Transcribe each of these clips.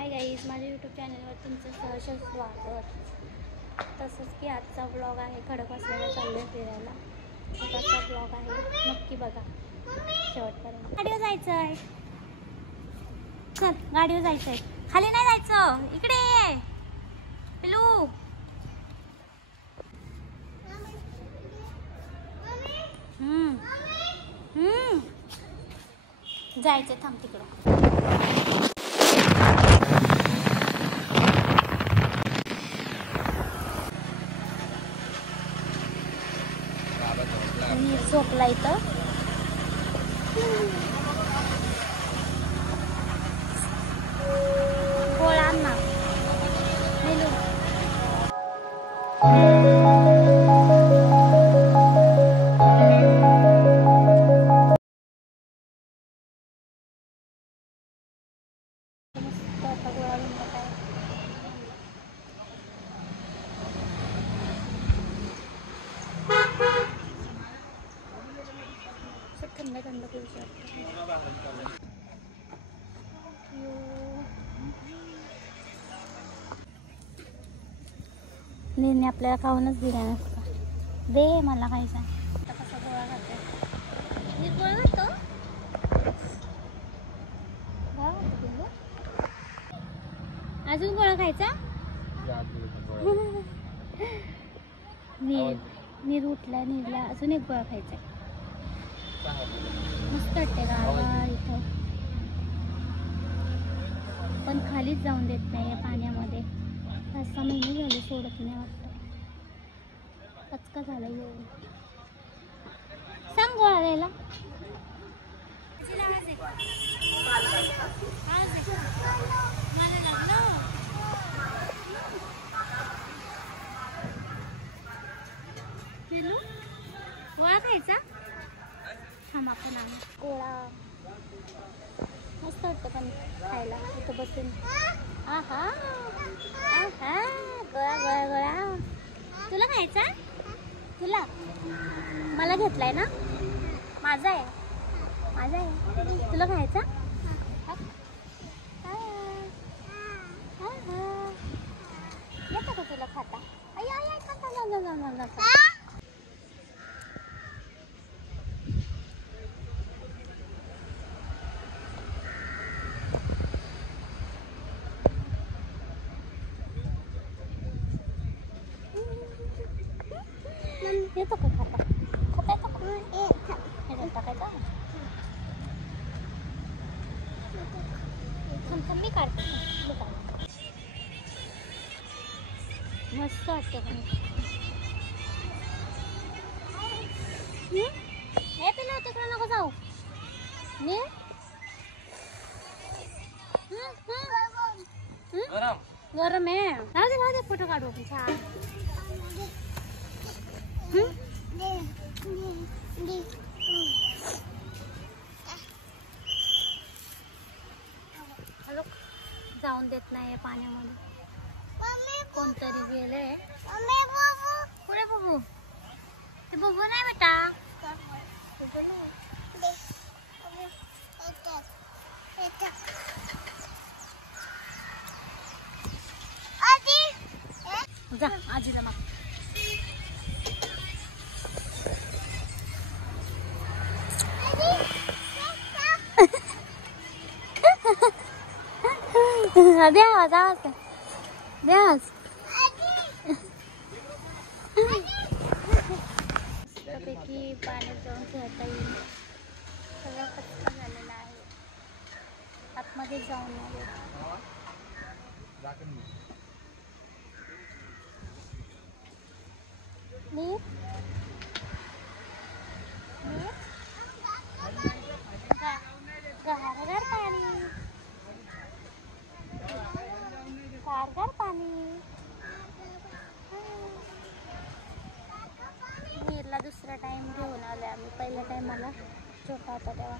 Hi guys, माझ्या YouTube चॅनलवर तुमचं सहर्ष स्वागत. तसंच की आजचा ब्लॉग आहे खडकवासल्याला चाललोय फिरायला. सकाळचा ब्लॉग आहे, नक्की बघा शेवटपर्यंत. गाडीवर जायचं आहे, चल गाडीवर जायचं आहे. खाली नाही जायचं, इकडे ये पिलू. जायचं, थांब तिकडं. झोपला इथं. गोळा ना थंड थंड पिऊ शकतो. नीरने आपल्याला खाऊनच दिला नसता. दे मला खायचा. आता कसा गोळा खातो, नीर गोळा खातो. अजून गोळा खायचा. नीर उठला, नीरला अजून एक गोळा खायचा. मस्त वाटते गावाला इथं, पण खालीच जाऊन देत नाही पाण्यामध्ये. 5-6 महिने झाले सोडत नाही वाटतं. कचका झाला येऊन. सांग गोळा द्यायला. गोळा खायचा. थांब आपण गोळा मस्त वाटतं पण खायला इथं बसून. आहा आहा, गोळा गोळा गोळा. तुला खायचा? तुला मला घेतलाय ना, माझा आहे, माझा आहे. तुला खायचा? येतं का तुला खाता? आई आई आई, खाता. येतो का खाता? खाता येतो का? हे टाकायचं. मी काढते. मस्त वाटतं पण. हे पिलं तिकडे नको जाऊ. गरम आहे. राहू दे फोटो काढू आपण छान. हॅलो, जाऊन देत नाही पाण्यामध्ये. कोणतरी गेले. पुढे बघू. ते बघू नाही बेटा. जा आजीला माग. द्या पैकी पाण्यात जाऊन खेळता येईल. सगळं कच्चा झालेला आहे, आतमध्ये जाऊन आले. गारगार पाणी. नीरला दुसरा टाइम घेऊन आले आम्ही. पहिल्या टाइमाला छोटा होता तेव्हा.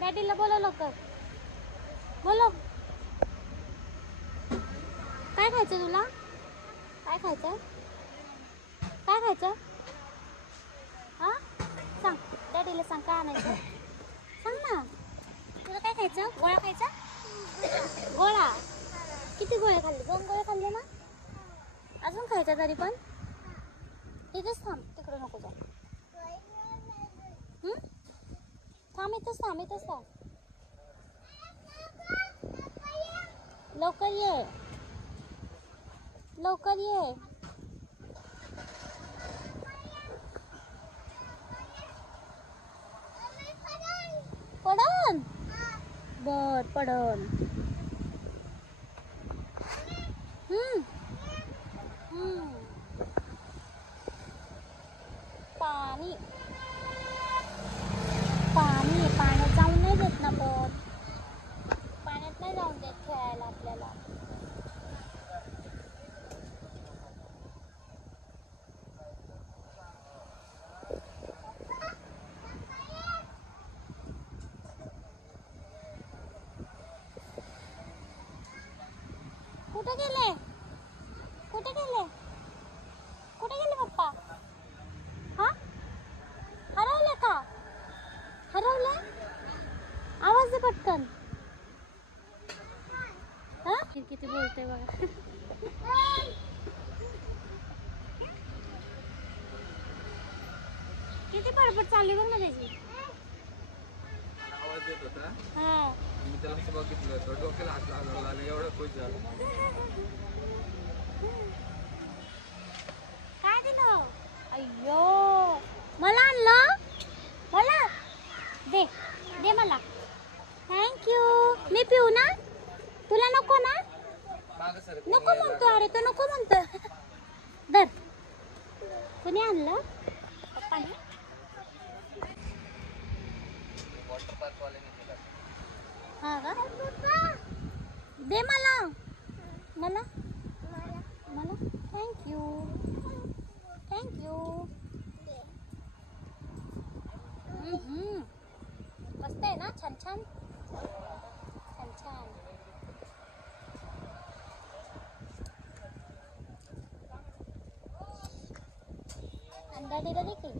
डॅडीला बोलव लवकर, बोलव. काय खायचं तुला? काय खायचं? काय खायचं? हां सांग डॅडीला सांग काय आणायचं सांग ना. तुला काय खायचं? गोळा खायचा? गोळा किती गोळे खाल्ले? 2 गोळे खाल्ले ना. अजून खायचा तरी पण इथेच थांब तिकडे नको जा. थांब इथेच थांब इथेच थांब. लवकर ये लवकर ये. पडन बर पडन. पाणी पाणी पाण्यात जाऊन नाही देत ना. पण पाण्यात नाही जाऊन देत खेळायला आपल्याला. कुठे गेले? कुठे गेले? कुठे गेले पप्पा? हा हरवले का? हरवले? आवाज दे पटकन. हा किती बोलते बघा. किती बडबड चालली बघ ना त्याची. आवाज येत होता. हा मी त्याला असं बघितलं होतं डोक्याला हात लागला आणि एवढं खुश झालं. काय दिलं? अय्यो मला आणलं. मला दे दे मला. थँक्यू. मी पिऊ ना? तुला नको ना? नको म्हणतो. अरे तो नको म्हणतो. धर. कुणी आणलं? पप्पाने. हा का? दे मला मला मला. Thank you thank you. मस्त आहे ना. छान छान छान छान. आणि डॅडीला दे की.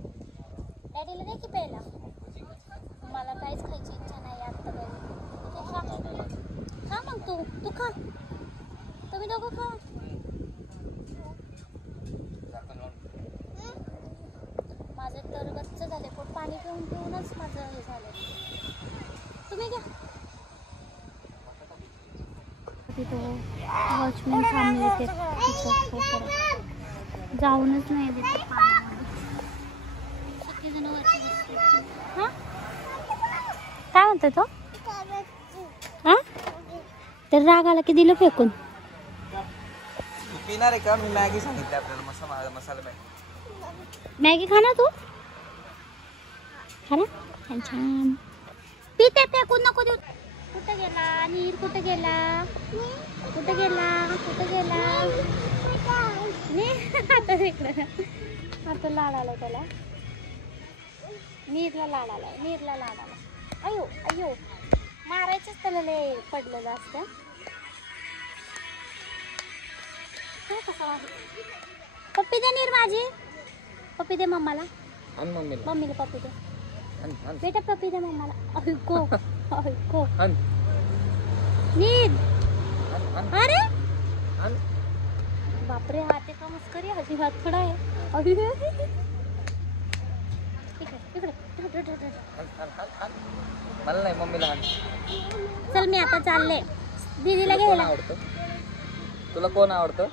डॅडीला दे की प्यायला. मला काहीच खायची इच्छा नाही आता तरी. तू खा खा मग तू खा. तुम्ही दोघं खा. माझं तर गच्च झाले पोट. पाणी पिऊन पिऊनच माझं हे झालं. तुम्ही घ्या. तिथं वॉचमॅन थांबले ते जाऊनच नाही देत पाण्यामध्ये. सगळेजण वरती बसले. हां काय म्हणतो तो? हां तर राग आला की दिलं फेकून. पिणार आहे का? मी मॅगी सांगितली आपल्याला. मसाला मॅगी खा ना तू. खा ना. छान छान. पिते फेकून नको देऊ. कुठं गेला नीर? कुठं गेला? कुठं गेला? कुठं गेला? आता इकडं. आता लाड आला त्याला. नीरला लाड आलाय. नीरला लाड आला. अयो अयो मारायचंच त्याला. लय पडलेलं असतं. पप्पी दे नीर माझी. पप्पी दे मम्माला. मम्मीला पप्पी दे. बेटा पप्पी दे मम्माला. ऐको ऐको नीर. अरे बापरे हाते का मस्करी. अजिबात थोडा आहे. इकडे मला नाही मम्मीला. चल मी आता चालले दीदीला घ्यायला. तुला कोण आवडतं?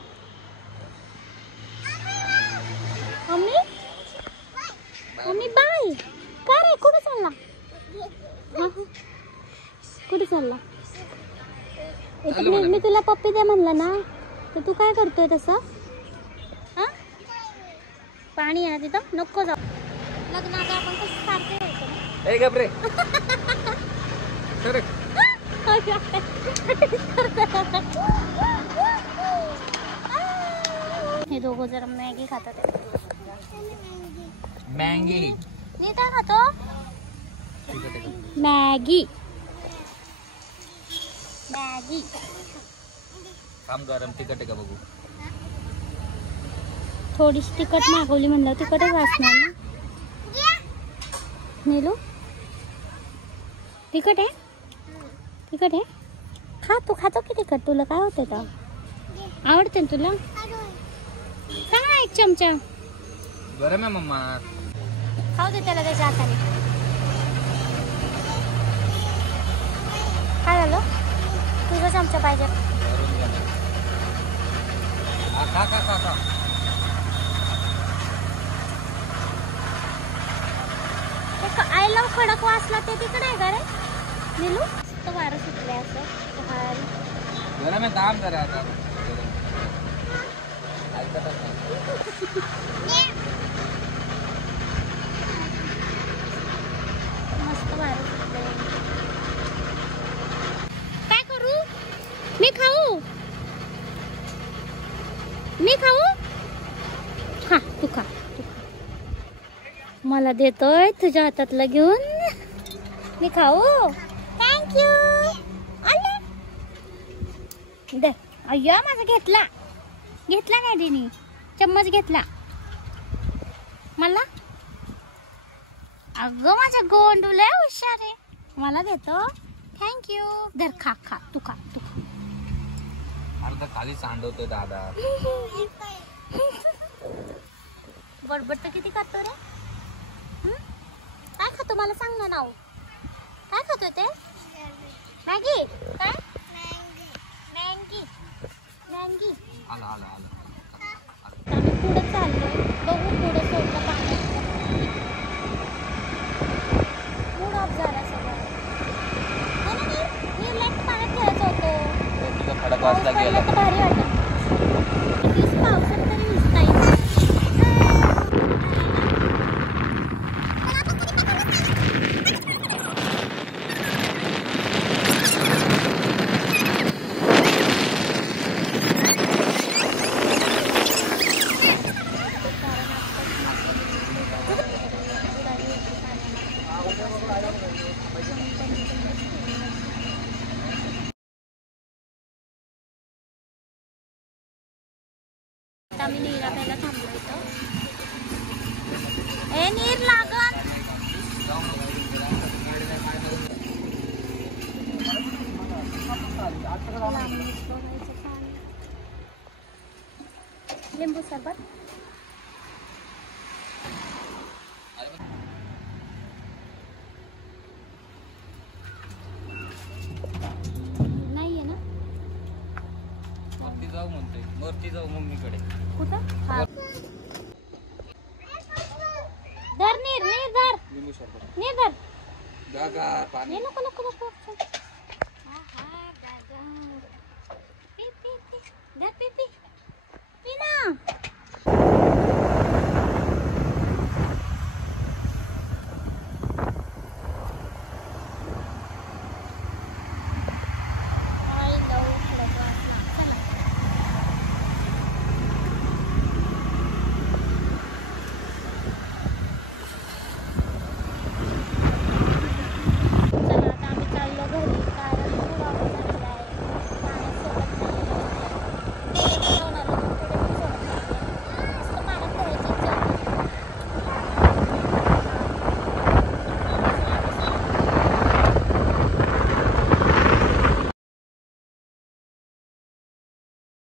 Mummy mummy bye. का रे कुठे चालला? कुठे चालला? मी तुला पप्पी दे म्हणलं ना तर तू काय करतोय तसं? हा पाणी आहे ना तिथं. नको जाऊ. लग्नात आपण कसं सारखं यायचं ना. ए गप्रे. हे दोघं जरा मॅगी खातात. मॅगी. मी काय खातो? Maggi Maggi. काम गरम तिखट आहे का बघू. थोडीशी तिखट मागवली म्हणलं तिखटच असणार ना. नीलू तिखट आहे? तिखट आहे? खा, तू खातो की तिखट? तुला काय होतं का? आवडते ना तुला? सांग ना एक चमचा. गरम आहे मम्मा. खाऊ दे त्याला त्याच्या हाताने. काय झालं? तुझा चमचा पाहिजे. खा खा खा खा. आय लव खडक वाचला ते तिकडे आहे का रे नीलू? तो वारं सुटलंय असं बाहेर. गरम आहे, काम करा आता. ऐकतच नाही. मस्त वारं सुटलंय. काय करू? मी खाऊ? मी खाऊ? खा तू खा. मला देतोय तुझ्या हातातलं घेऊन. मी खाऊ? थँक्यू. दे. अय्या माझा घेतला. घेतला नाही दिनी. चम्मच घेतला. मला अगं माझ्या गोंडू लय हुशार आहे. मला देतो. थँक्यू. धर खा खा तू खा तू खा. अर्धा खाली सांडवतोय दादा. बडबड तर किती खातो रे? काय खातो मला सांग ना नाव. काय खातोय ते? मॅगी. काय? मॅगी. मॅगी. आला आला आला. आम्ही पुढे चाललोय. बघू पुढे सोडलं पाण्यात. मूड ऑफ झाला सगळं. मी लेफ्ट पाण्यात खेळत होतो. तुझा खडक पाऊस वाजला पडला गेला. तर भारी वाटत. पावसात तरी भिजता येईल. आम्ही नीरा प्यायला थांबलो इथं. ए नीर लागन. लिंबू सरबत. नाहीये ना? वरती जाऊ म्हणतोय. वरती जाऊ मम्मीकडे. कुठं? हा. धर नीर नीर धर. लिंबू सरबत. नीर धर. जा जा पाणी. नको नको नको.